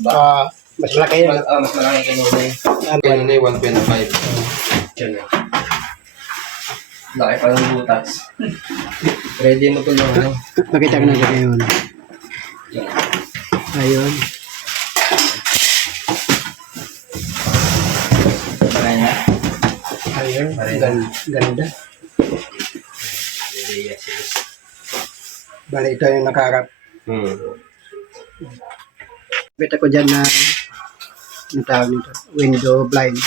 Mas malaki yun. Mas malaki kay Nonay. Kay Nonay, 125. Yan na. Laki pa ng butas. Ready mo ito yung ano. Pakita ko na siya ngayon. Yan. Ayun. Parang na. Ayun. Ganda. Bali, ito yung nakarap. Bita ko dyan na ang tawag nito, window blind.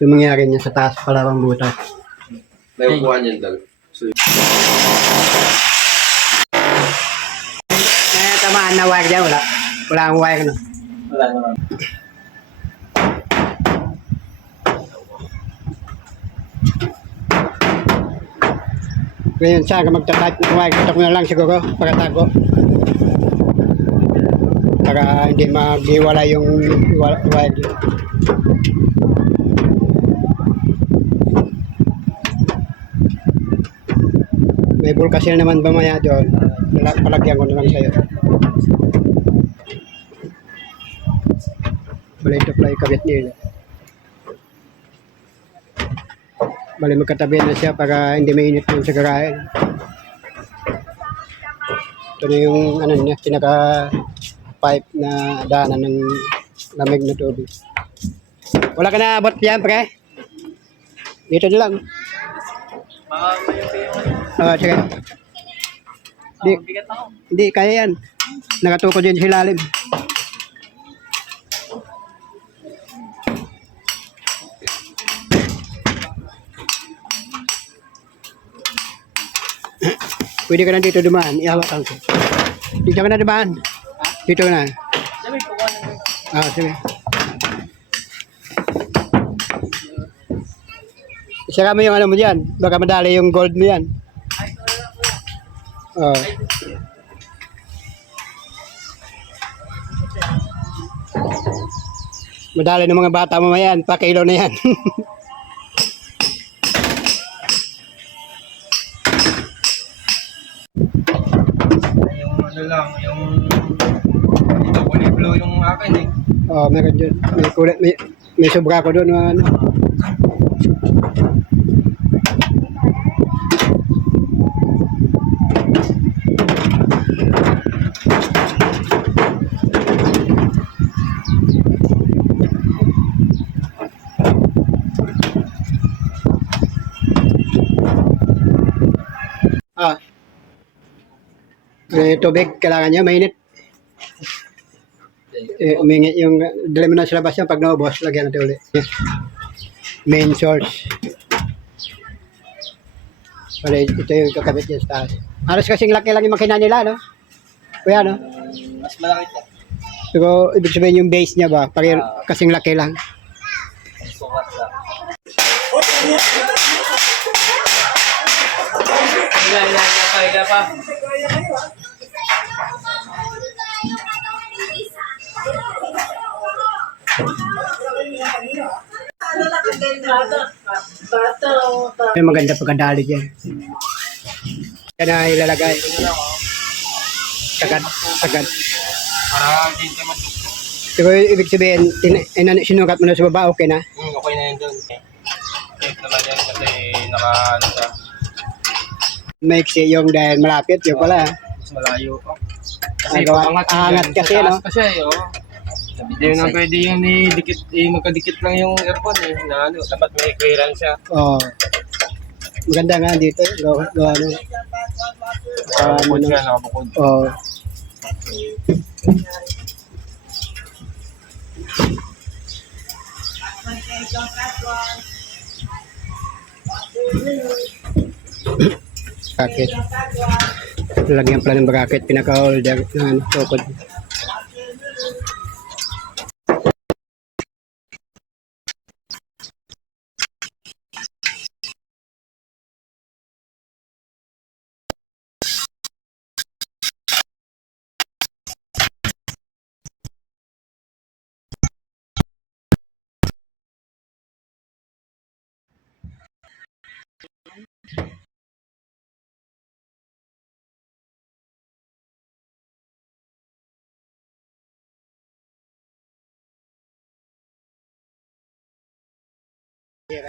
So, mangyari niya sa taas pala ang butas. May upuan yan, Dal. So, Tamaan na wire dyan, wala. Wala ang wire, no? wala naman. Ngayon, saan ka magtatype ng wire? Tutok na lang siguro, para tago. Para hindi maghiwala yung wire. May bulkasil naman ba maya doon? Palagyan ko na lang sa'yo. Bali ito pala ikabit nila. Bali magkatabi na siya para hindi mainit yung sigarahin. Ito na yung ano niya, pinaka-pipe na daanan ng lamig na tubig. Wala ka na abot yan, pre? Dito na lang. Sige. Hindi, kaya yan. Nakatukod din sa ilalim. Pwede ka na dito dumaan. Ihawakan ko. Dito ka na dumaan. Dito ka na. Sige. Isara mo yung ano mo dyan. Baka madali yung gold mo yan. Madali ng mga bata mo yan. Pa-kilo na yan. Yung ano lang, yung ito, kulay blue yung akin eh. Meron dyan. May sobra ko doon. Ano. Tubig, kailangan niya, mainit. Umingi yung, dali mo na sa labas yan, pag naubos, lagyan natin ulit. Main source. Wala, ito yung kakabit niya sa taas. Halos kasing laki lang yung makina nila, no? Kuya, no? Mas malaki ito. So, ibig sabihin yung base niya ba? Kasing laki lang. Sumat lang. Higa pa. May maganda pagkadali dyan. Yan na ilalagay. Sagad. Para hindi ka matukso. So, ibig sabihin, sinukat mo na sa baba, okay na? Okay na yun dun. Safe naman yan kasi naka-ano siya. Maiksi yung dahil malapit, yung pala. Mas malayo pa. Kasi angat kasi, no? Kasi, hindi na pwede yung dikit, magkadikit lang yung aircon eh. Na ano, dapat may clearance siya. Maganda nga dito. Ano. Nakabukod siya, nakabukod. Bracket. Lagyan pala ng bracket, pinaka-holder na tukod. Siya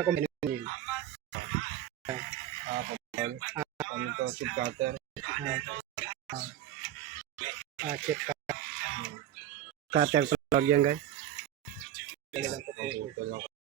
kung ano yun. Kapal. Ano to, tube cutter. Check cutter plug yan guys. Putol lang.